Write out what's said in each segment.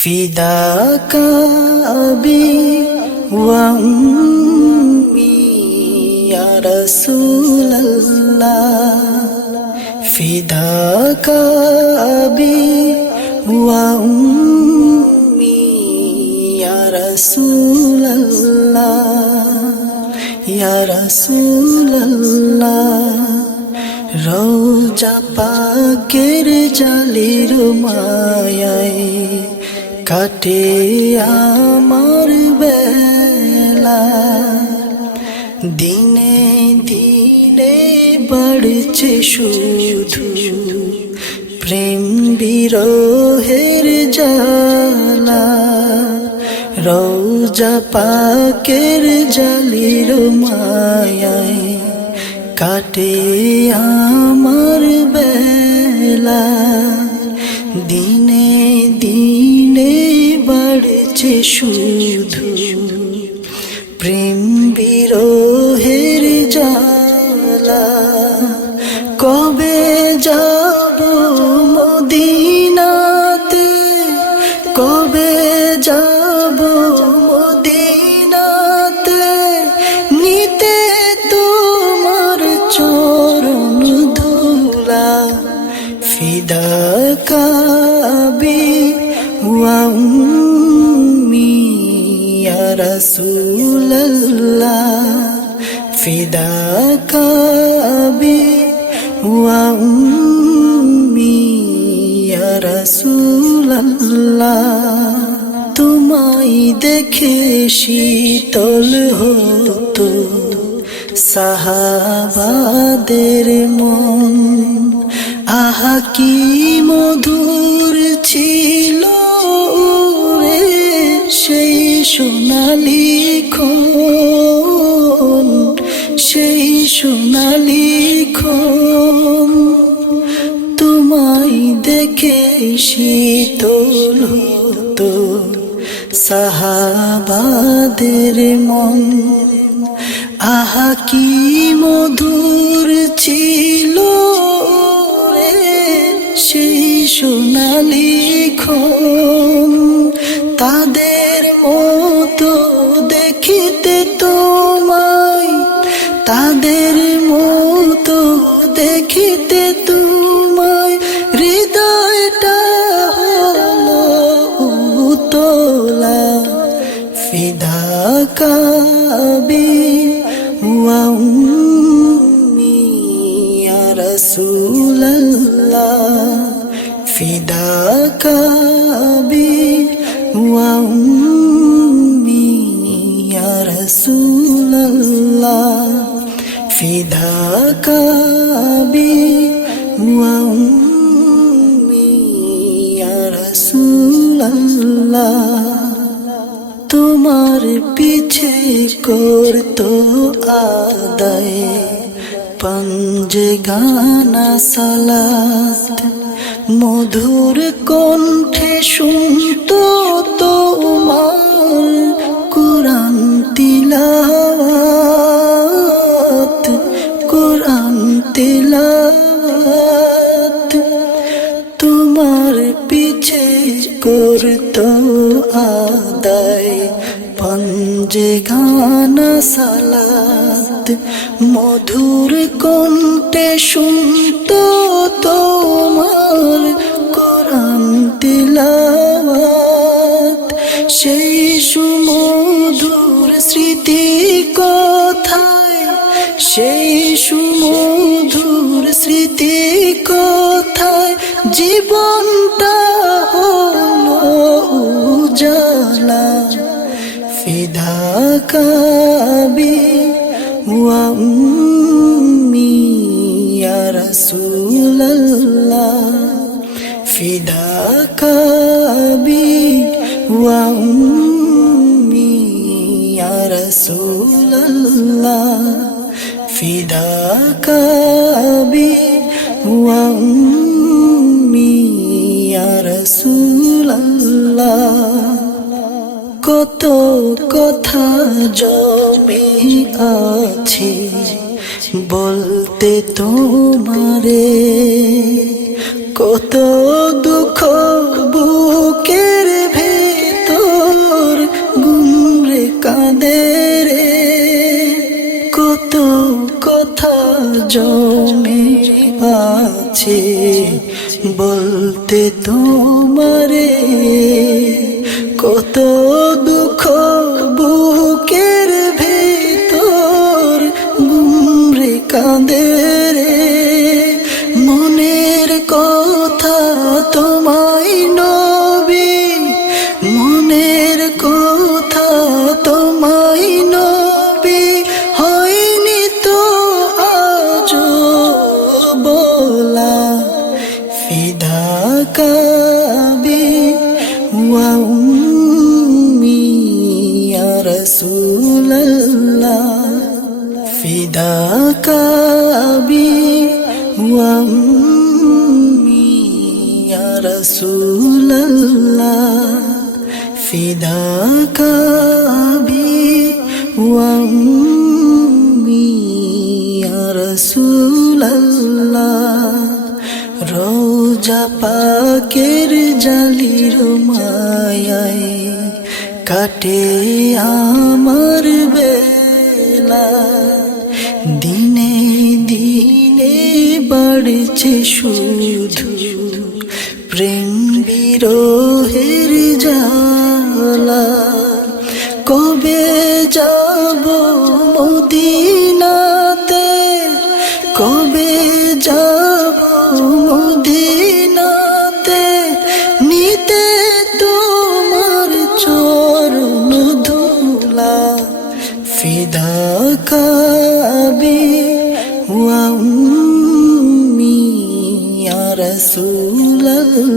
فداك أبي وأمي يا رسول الله فداك أبي وأمي يا رسول الله يا رسول الله রওজা পাকের জালির মায়ায় কাটে আমার বেলা দিনে দিনে বাড়ছে শুধু প্রেম বিরহের জ্বালা রওজা পাকের জালির মায়ায় কাটে আমার বেলা দিনে দিনে বাড়ছে শুধু প্রেম বিরহের জ্বালা কবে যাব মদিনাতে কবে যাব মদিনাতে নিতে তোমার চরণ ধুলা فداك أبي وأمي يا رسول الله فداك أبي وأمي يا رسول الله তোমায় দেখে শীতল হতো সাহাবাদের মন আহা কি মধুর ছিল রে সেই সোনালি ক্ষণ সেই সোনালি ক্ষণ তোমায় দেখে শীতল হতো সাহাবাদের মন আহা কি মধুর ছিল সেই সোনালি ক্ষণ তাদের মতো দেখিতে তোমায় তাদের মতো দেখিতে তোমায় হৃদয়টা হলো উতলা فداك أبي وأمي يا رسول الله فداك أبي وأمي يا رسول الله فداك أبي وأمي يا رسول الله তোমার পিছে করতো আদায় পঞ্জে গানা সালাত মধুর কণ্ঠে শুনতো তোমার কুরআন তিলাওয়াত কুরআন তিলাওয়াত তোমার পিছে করতো আদায় পঞ্জে গানা সালাত মধুর কণ্ঠে শুনতো তোমার কুরআন তিলাওয়াত সেই সুমধুর স্মৃতি কোথায় সেই সুমধুর স্মৃতি কোথায় জীবনটা হলো উজালা فداك أبي وأمي يا رسول الله فداك أبي وأمي يا رسول الله فداك أبي وأمي يا رسول الله কত কথা জমে আছে বলতে তোমারে কত দুঃখ বুকের ভেতরে ভুলতে তোমারে কত দুঃখ বুকের ভেতর গুমরে কাঁদে রে মনের কথা তোমায় নবী মনের কথা তোমায় নবী হয়নি তো আজ বলা ফিদাকা বি ওয়া উম্মি ইয়া রাসূলুল্লাহ ফিদাকা বি ওয়া উম্মি ইয়া রাসূলুল্লাহ ফিদাকা বি ওয়া উম্মি ইয়া রাসূলুল্লাহ রোজা পাকের জালির মায়ায় কাটে আমার বেলা দিনে দিনে বাড়ছে শুধু প্রেম বিরহের জ্বালা কবে যাব মদিনাতে কবে যাব মদিনাতে নিতে তোমার চরণ ধুলা ফিদাকা বি ওয়া উম্মি ইয়া রাসূলুল্লাহ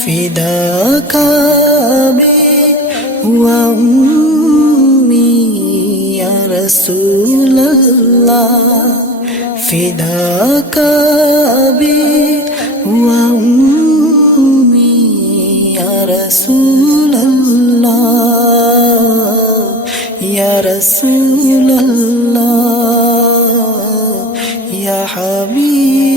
ফিদাকা বি ওয়া উম্মি ইয়া রাসূলুল্লাহ ফিদাকা বি ওয়া উম্মি ইয়া রাসূলুল্লাহ ইয়া রাসূলুল্লাহ ইয়া হাবিব